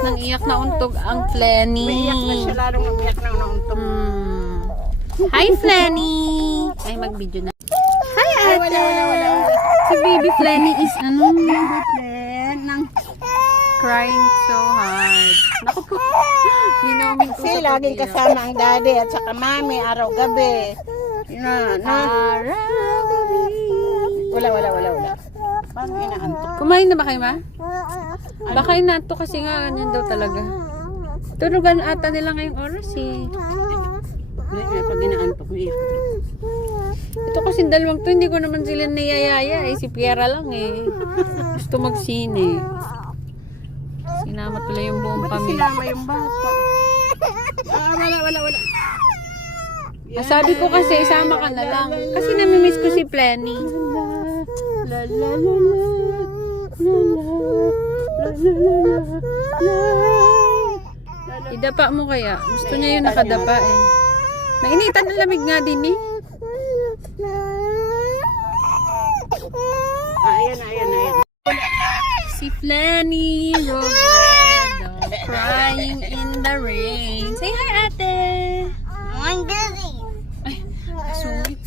nang iyak na untog ang Flenny. Iyak na siya, lalong umiyak na nauntog. Hi, Flenny! Ay, mag-video na. Hi, ate! Wala. Si baby Flenny is Nang crying so hard. Naku po. Hindi na uminto kasi sa laging pag-iyak. kasama ang daddy at saka mami araw-gabi. Wala. Parang inaantok. Kumain na ba kayo, ma? Baka inato kasi nga ganyan daw talaga. Turugan ata nila ngayong oras eh. Pag inaantok, umiyak. Ito kasi dalawang to, hindi ko naman sila niyayaya eh. Si Piera lang eh. Gusto magsine. Sinama tuloy yung buong Ba't pamilya. sinama yung bata? Wala. Sabi ko kasi, isama ka na lang. Kasi namimiss ko si Plenny. Idapa mo kaya. Gusto niya yung nakadapa eh. Nainitan ng lamig nga din eh. Ayan. Si Flenny Robredo crying in the rain. Say hi, ate! I'm busy. Sweet.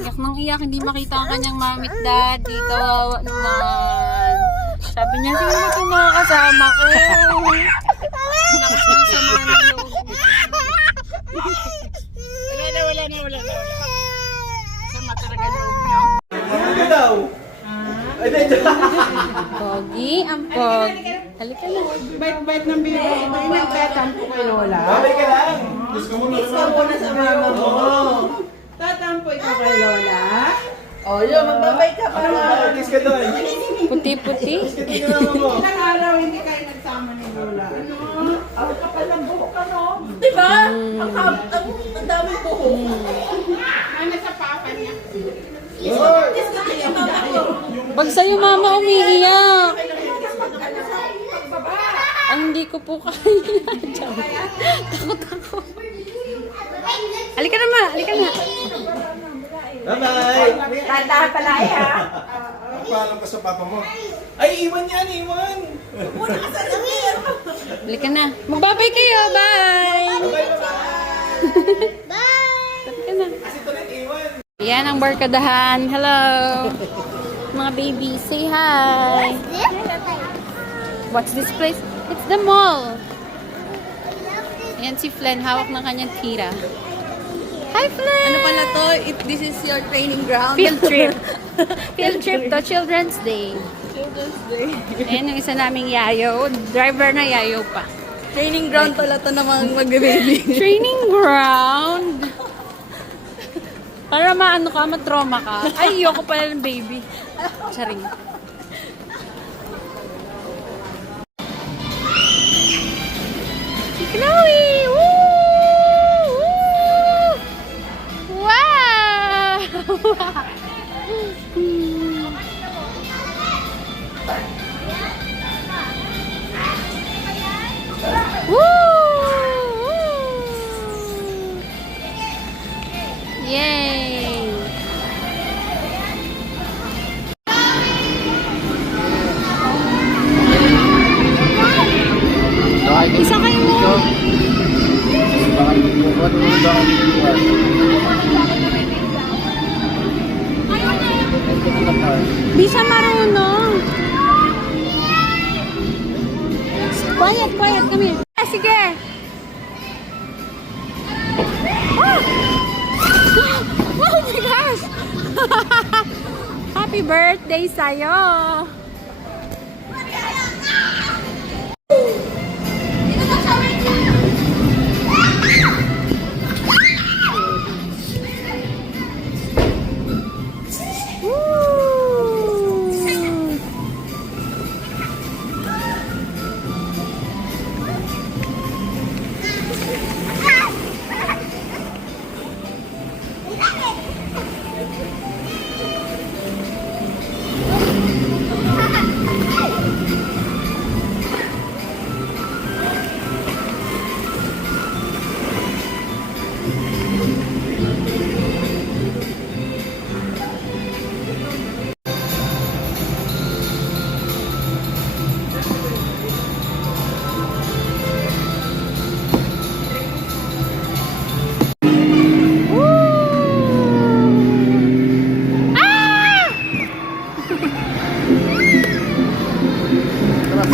Iyak nang iyak, hindi makita ang kanyang mami at daddy. Kawawa naman. Sabi niya, sino na itong mga kasama ko? Lakas ng sama ng loob. Wala. Sama talaga loob niyo. Ano daw? Pogi, ang pog. Halika na. Bait ng biro. May nagtatampo kay Lola. Babay ka lang. Gusto mo na Muna sa mama mo. Tatampo ikaw kay Lola. O, yun, magbabay ka pa. Kiss ka doon. Puti-puti. Kiss ka din naman mo. Ilang araw hindi kayo nagsama ni Lola. Ano? Ang kapal ng buhok ka, no? Diba? Ang daming buhok. Ano sa papa niya? Pag sa'yo mama umiiyak. Ang hindi ko po kaya. Takot ako. Halika na ma, halika na. Bye-bye. Tatahan pala ha. Paalam ka sa papa mo. Ay, iwan yan, iwan. Halika na. Magbabay kayo, bye. Bye-bye. Halika na. Kasi ito rin, iwan. Yan ang barkadahan. Hello. Mga baby, say hi. What's this place? It's the mall. Ayan si Flen, hawak ng kanyang tira. Hi, Flen! Ano pala to? This is your training ground? Field trip. Field trip to Children's Day. Children's Day. Ayan yung isa naming yayo. Driver na yayo pa. Training ground pala to namang mag-baby. Training ground. Para maano ka, matrauma ka. Ay, ayoko pala ng baby. Charing. Si Chloe! Woo! Woo! Wow! Woo! Yay! Isa kayo mo. Di siya marunong. Quiet, come here. Sige. Ah! Oh my gosh! Happy birthday sa'yo! Woo! Ah!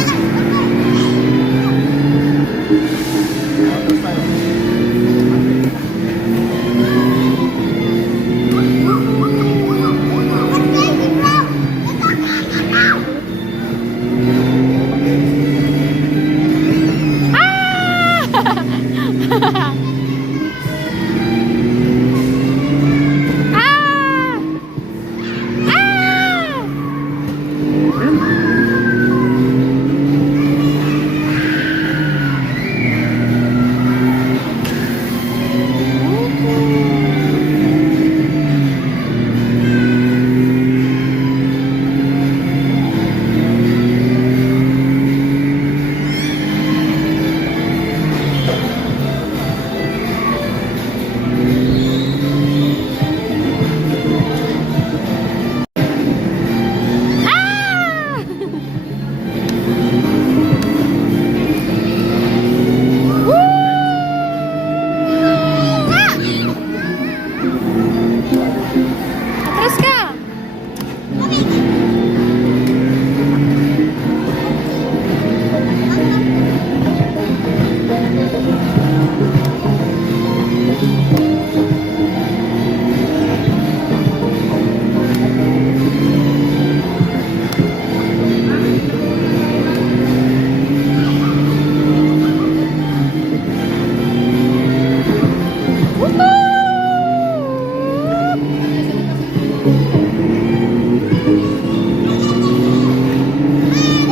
Ah! Atras ka!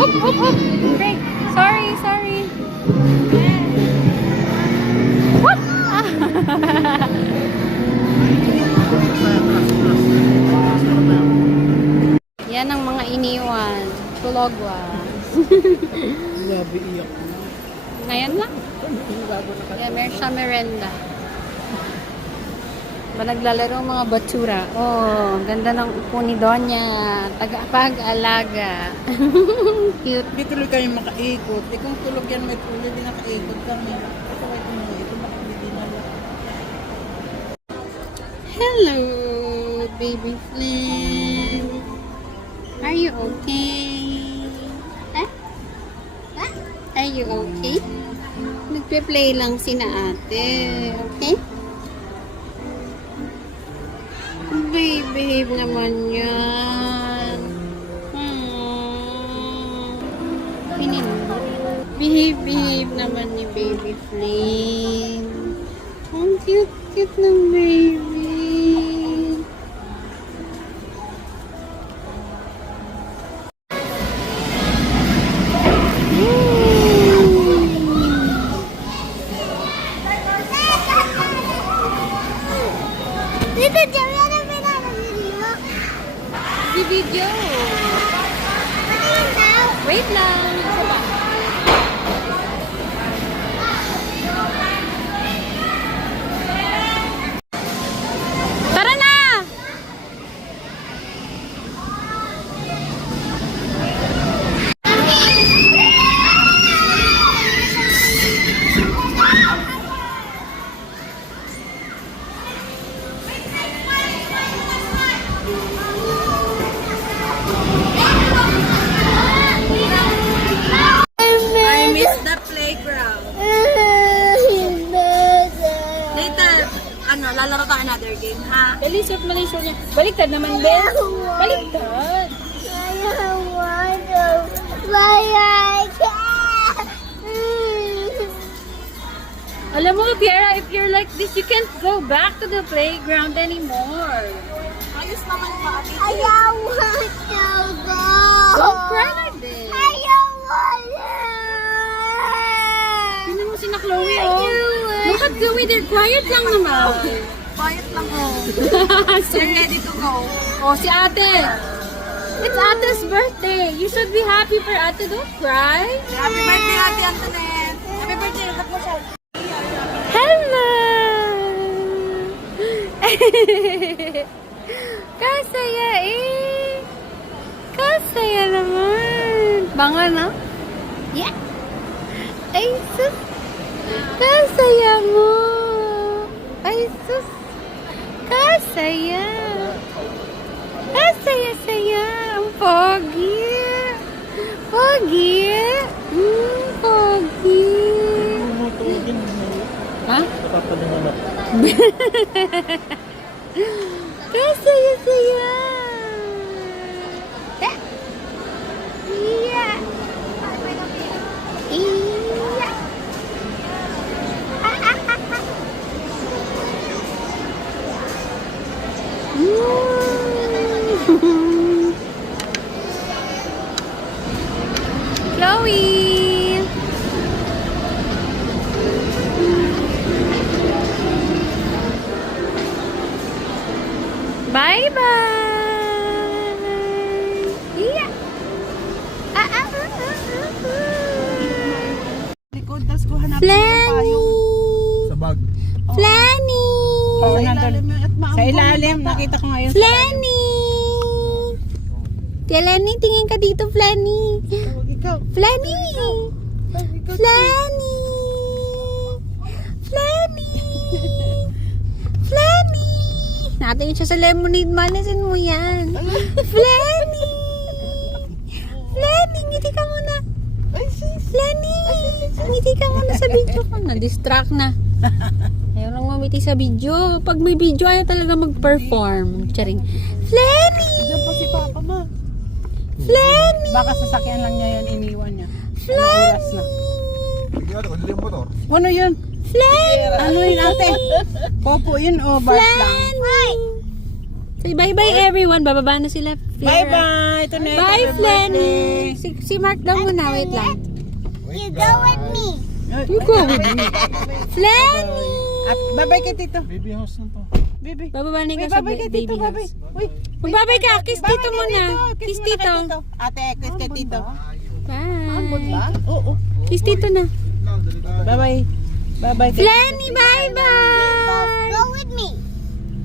Oop, oop, oop! Break! Sorry, sorry! What? Yan ang mga iniwan. Tulogwa. Grabe, iyak ko. Ngayon lang. Kaya meron siya merenda. Ba naglalaro ang mga batsura. Oh, ganda ng upo ni Donya. Tagapag-alaga. Cute. Hindi tuloy kayo makaikot. Eh kung tulog yan, may tuloy din nakaikot kami. Ito kayo tuloy. Ito makabili na lang. Hello, baby Flynn. Are you okay? Huh? Huh? Are you okay? Nagpe-play lang sina ate. Okay? Behave naman yan. Behave naman ni baby Flynn. Ang cute ng baby. Video. Wait lang. Isa pa. Tara na! I miss the playground. Later, lalaro tayo another game, ha? Elisot malisyo niya. Baliktad naman, Ben. Baliktad. Alam mo, Piera, if you're like this, you can't go back to the playground anymore. Ayos naman pa, Ate. Don't cry like this. Tingnan mo sina Chloe, oh. Look at Chloe, they're quiet lang naman. Quiet lang, oh. So, They're ready to go. oh, si ate. It's Ate's birthday. You should be happy for ate. Don't cry. Happy birthday, Ate Antoinette. Happy birthday, look mo siya. Hello! Kasaya eh. Kasaya naman. Bango, no? Yeah. Ay, sus. Kasaya mo. Ay, sus. Kasaya. Kasaya-saya. Ang pogi. Pogi. Pogi. Ha? Kasaya-saya. Iya. Iya. Chloe. Bye-bye. Iya. Likod, tapos ko hanapin yung Flanny. payong. Sa bag. Flanny. Sa ilalim yun at maambon. Sa ilalim, nakita ko ngayon. Flanny. Flanny, tingin ka dito, Flanny. Tawag ikaw. Flanny. Tawag ikaw. Flanny. Flanny. Flanny. Natin siya sa lemonade, manasin mo yan. Flanny. Flanny, ngiti ka muna. Ay, sis. Flanny. Ngiti ka muna sa video ko. Na-distract na. Ayaw lang ngumiti sa video. Pag may video, ayaw talaga mag-perform. Charing. Flanny. Diyan pa si Papa, ma. Flanny. Baka sasakyan lang niya yun, iniwan niya. Flanny. Hindi ka, kung yung motor. Ano yun? Flanny. Ano yun ate? Popo yun o bus lang? Say bye-bye everyone. Bababa na sila. Bye-bye! Ito na ito. Bye, Happy Flanny. birthday. Si Mark daw muna. Wait lang. You go with me. You go with me. Flanny. At bye-bye kay Tito. Baby house na to. Baby. Bababa na Uy, ka sa bye-bye kay baby Tito, bye-bye. house. Uy, Magbabay ka. Kiss bye-bye Tito kay muna. Kiss Kiss muna kay Tito. Ate, kiss kay Tito. Bye. Oo. Kiss Tito na. Bye-bye. Bye-bye kay Flanny, bye-bye. Go with me.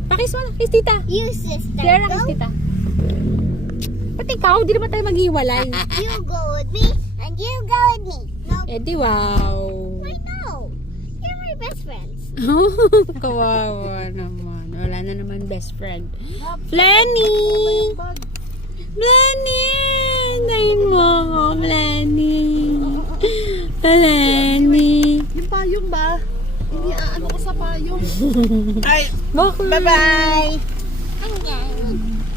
Pakis mo na. Kiss Tita. You sister. Clear na, kiss Tita. Pati ikaw, di naman tayo maghiwalay. You go with me and you go with me. No, Eh di wow. I know. You're my best friends. Kawawa naman. Wala na naman best friend. Flanny! Flanny! Nain mo ako, Flanny. Flanny. Yung payong ba? Hindi aano ko sa payong. Ay, Bakit? bye-bye!